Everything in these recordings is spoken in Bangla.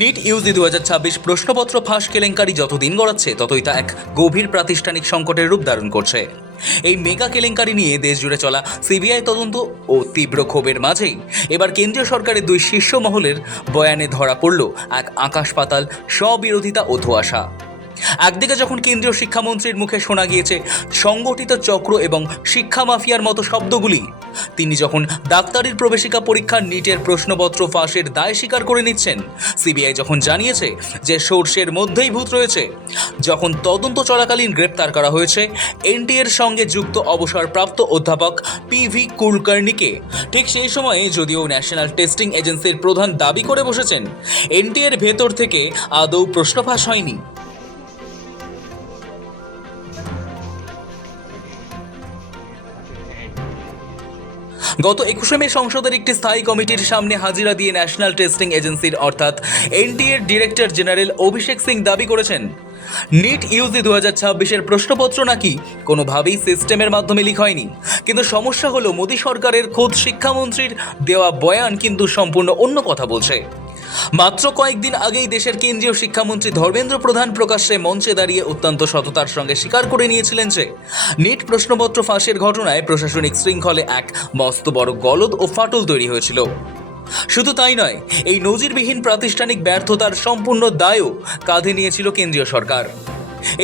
নিট ইউজি 2026 প্রশ্নপত্র ফাঁস কেলেঙ্কারি যতদিন গড়াচ্ছে ততই তা এক গভীর প্রাতিষ্ঠানিক সংকটের রূপ ধারণ করছে। এই মেগা কেলেঙ্কারি নিয়ে দেশ জুড়ে চলা সিবিআই তদন্ত ও তীব্র ক্ষোভের মাঝেই এবার কেন্দ্রীয় সরকারের দুই শীর্ষ মহলের বয়ানে ধরা পড়ল এক আকাশ পাতাল স্ববিরোধিতা ও ধোঁয়াশা। একদিকে যখন কেন্দ্রীয় শিক্ষামন্ত্রীর মুখে শোনা গিয়েছে সংগঠিত চক্র এবং শিক্ষা মাফিয়ার মতো শব্দগুলি, তিনি যখন ডাক্তারির প্রবেশিকা পরীক্ষার নিটের প্রশ্নপত্র ফাঁসের দায় স্বীকার করে নিচ্ছেন, সিবিআই যখন জানিয়েছে যে সোর্সের মধ্যেই ভূত রয়েছে, যখন তদন্ত চলাকালীন গ্রেপ্তার করা হয়েছে এনটিএর সঙ্গে যুক্ত অবসরপ্রাপ্ত অধ্যাপক পিভি কুলকার্নিকে, ঠিক সেই সময়ে যদিও ন্যাশনাল টেস্টিং এজেন্সির প্রধান দাবি করে বসেছেন এনটিএর ভেতর থেকে আদৌ প্রশ্ন ফাঁস হয়নি। গত 21 মে সংসদের একটি স্থায়ী কমিটির সামনে হাজিরা দিয়ে ন্যাশনাল টেস্টিং এজেন্সির অর্থাৎ এনটিএর ডিরেক্টর জেনারেল অভিষেক সিং দাবি করেছেন নিট ইউজি 2026-এর প্রশ্নপত্র নাকি কোনোভাবেই সিস্টেমের মাধ্যমে লিক হয়নি। কিন্তু সমস্যা হলো মোদী সরকারের খোদ শিক্ষামন্ত্রীর দেওয়া বয়ান কিন্তু সম্পূর্ণ অন্য কথা বলছে। মাত্র কয়েকদিন আগেই দেশের কেন্দ্রীয় শিক্ষামন্ত্রী ধর্মেন্দ্র প্রধান প্রকাশ্যে মঞ্চে দাঁড়িয়ে অত্যন্ত সততার সঙ্গে স্বীকার করে নিয়েছিলেন যে নিট প্রশ্নপত্র ফাঁসের ঘটনায় প্রশাসনিক শৃঙ্খলে এক মস্ত বড় গলদ ও ফাটল তৈরি হয়েছিল। শুধু তাই নয়, এই নজিরবিহীন প্রাতিষ্ঠানিক ব্যর্থতার সম্পূর্ণ দায়ও কাঁধে নিয়েছিল কেন্দ্রীয় সরকার।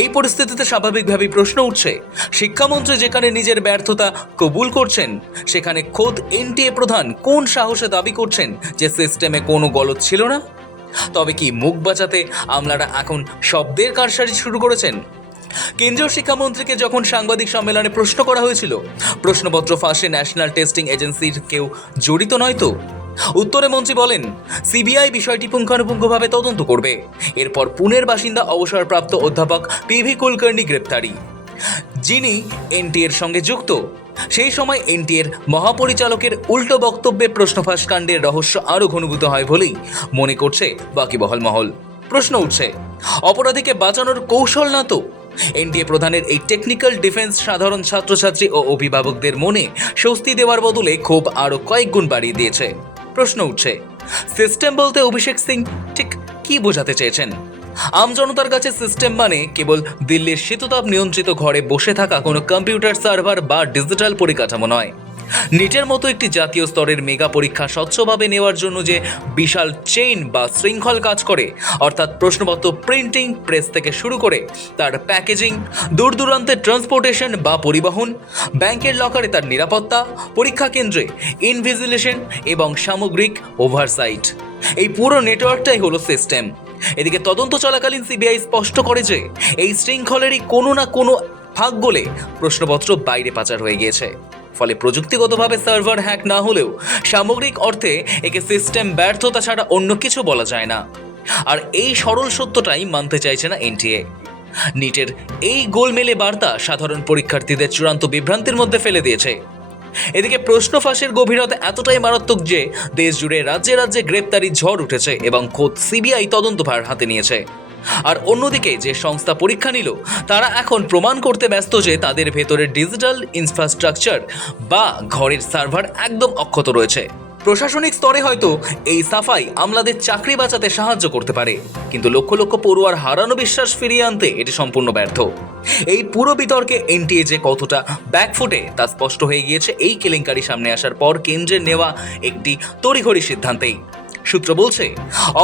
এই পরিস্থিতিতে স্বাভাবিকভাবেই প্রশ্ন উঠছে, শিক্ষামন্ত্রী যেখানে নিজের ব্যর্থতা কবুল করছেন, সেখানে খোদ এনটিএ প্রধান কোন সাহসে দাবি করছেন যে সিস্টেমে কোনো গলদ ছিল না? তবে কি মুখ বাঁচাতে আমলারা এখন শব্দের কারসাজি শুরু করেছেন? কেন্দ্রীয় শিক্ষামন্ত্রীকে যখন সাংবাদিক সম্মেলনে প্রশ্ন করা হয়েছিল প্রশ্নপত্র ফাঁসে ন্যাশনাল টেস্টিং এজেন্সির কেউ জড়িত নয় তো, উত্তরে মন্ত্রী বলেন সিবিআই বিষয়টি পুঙ্খানুপুঙ্খভাবে তদন্ত করবে। এরপর পুনের বাসিন্দা অবসরপ্রাপ্ত অধ্যাপক পিভি কুলকার্নি গ্রেপ্তারি, যিনি এনটিএর সঙ্গে যুক্ত। সেই সময় এনটিএর মহাপরিচালকের উল্টো বক্তব্যে প্রশ্নফাঁস কাণ্ডের রহস্য আরও ঘনীভূত হয় বলেই মনে করছে বাকিবহাল মহল। প্রশ্ন উঠছে, অপরাধীকে বাঁচানোর কৌশল না তো? এনটিএ প্রধানের এই টেকনিক্যাল ডিফেন্স সাধারণ ছাত্রছাত্রী ও অভিভাবকদের মনে স্বস্তি দেওয়ার বদলে ক্ষোভ আরও কয়েক গুণ বাড়িয়ে দিয়েছে। প্রশ্ন উঠছে, সিস্টেম বলতে অভিষেক সিং ঠিক কি বোঝাতে চেয়েছেন? আমজনতার কাছে সিস্টেম মানে কেবল দিল্লির শীততাপ নিয়ন্ত্রিত ঘরে বসে থাকা কোনো কম্পিউটার সার্ভার বা ডিজিটাল পরিকাঠামো নয়। নিটের মতো একটি জাতীয় স্তরের মেগা পরীক্ষা স্বচ্ছভাবে নেওয়ার জন্য যে বিশাল চেইন বা শৃঙ্খল কাজ করে, অর্থাৎ প্রশ্নপত্র প্রিন্টিং প্রেস থেকে শুরু করে তার প্যাকেজিং, দূর দূরান্তে ট্রান্সপোর্টেশন বা পরিবহন, ব্যাংকের লকারে তার নিরাপত্তা, পরীক্ষা কেন্দ্রে ইনভিজিলেশন এবং সামগ্রিক ওভারসাইট, এই পুরো নেটওয়ার্কটাই হলো সিস্টেম। এদিকে তদন্ত চলাকালীন সিবিআই স্পষ্ট করে যে এই শৃঙ্খলেরই কোনো না কোনো ভাগ গলে প্রশ্নপত্র বাইরে পাচার হয়ে গিয়েছে। ফলে প্রযুক্তিগতভাবে সার্ভার হ্যাক না হলেও সামগ্রিক অর্থে একে সিস্টেম ব্যর্থতা ছাড়া অন্য কিছু বলা যায় না। আর এই সরল সত্যটাই মানতে চাইছে না এনটিএ। নিটের এই গোলমেলে বার্তা সাধারণ পরীক্ষার্থীদের চূড়ান্ত বিভ্রান্তির মধ্যে ফেলে দিয়েছে। এদিকে প্রশ্ন ফাঁসের গভীরতা এতটাই মারাত্মক যে দেশ জুড়ে রাজ্যে রাজ্যে গ্রেপ্তারির ঝড় উঠেছে এবং খোদ সিবিআই তদন্তভার হাতে নিয়েছে। আর অন্যদিকে যে সংস্থা পরীক্ষা নিল তারা এখন প্রমাণ করতে ব্যস্ত যে তাদের ভেতরের ডিজিটাল ইনফ্রাস্ট্রাকচার বা ঘরের সার্ভার একদম অক্ষত রয়েছে। প্রশাসনিক স্তরে হয়তো এই সাফাই আমলাদের চাকরি বাঁচাতে সাহায্য করতে পারে, কিন্তু লক্ষ লক্ষ পড়ুয়ার হারানো বিশ্বাস ফিরিয়ে আনতে এটি সম্পূর্ণ ব্যর্থ। এই পুরো বিতর্কে এনটিএ যে কতটা ব্যাকফুটে তা স্পষ্ট হয়ে গিয়েছে এই কেলেঙ্কারি সামনে আসার পর কেন্দ্রের নেওয়া একটি তড়িঘড়ি সিদ্ধান্তেই। সূত্র বলছে,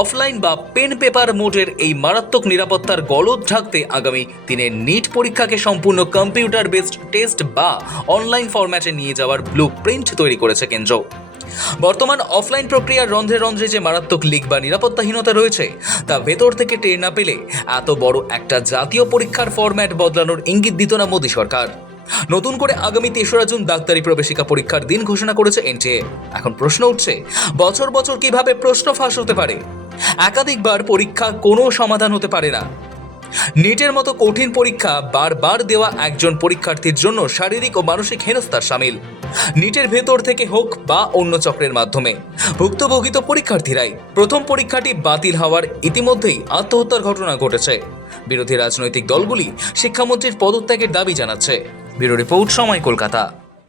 অফলাইন বা পেন পেপার মোডের এই মারাত্মক নিরাপত্তার গলদ ঢাকতে আগামী দিনের নিট পরীক্ষাকে সম্পূর্ণ কম্পিউটার বেসড টেস্ট বা অনলাইন ফরম্যাটে নিয়ে যাওয়ার ব্লু প্রিন্ট তৈরি করেছে কেন্দ্র। বর্তমান অফলাইন প্রক্রিয়ার রন্ধ্রে রন্ধ্রে যে মারাত্মক লিক বা নিরাপত্তাহীনতা রয়েছে তা ভেতর থেকে টের না পেলে এত বড় একটা জাতীয় পরীক্ষার ফরম্যাট বদলানোর ইঙ্গিত দিত না মোদী সরকার। নতুন করে আগামী 3রা জুন ডাক্তারি প্রবেশিকা পরীক্ষার দিন ঘোষণা করেছে এনটিএ। এখন প্রশ্ন উঠছে, বছর বছর কিভাবে প্রশ্ন ফাঁস হতে পারে? একাধিকবার পরীক্ষা কোনো সমাধান হতে পারে না। নিটের মতো কঠিন পরীক্ষা বারবার দেওয়া একজন পরীক্ষার্থীর জন্য শারীরিক ও মানসিক হেনস্থার শামিল। নিটের ভেতর থেকে হোক বা অন্য চক্রের মাধ্যমে ভুক্তভোগী তো পরীক্ষার্থীরাই। প্রথম পরীক্ষাটি বাতিল হওয়ার ইতিমধ্যেই আত্মহত্যার ঘটনা ঘটেছে। বিরোধী রাজনৈতিক দলগুলি শিক্ষামন্ত্রীর পদত্যাগের দাবি জানাচ্ছে। ব্যুরো রিপোর্ট, সময়, কলকাতা।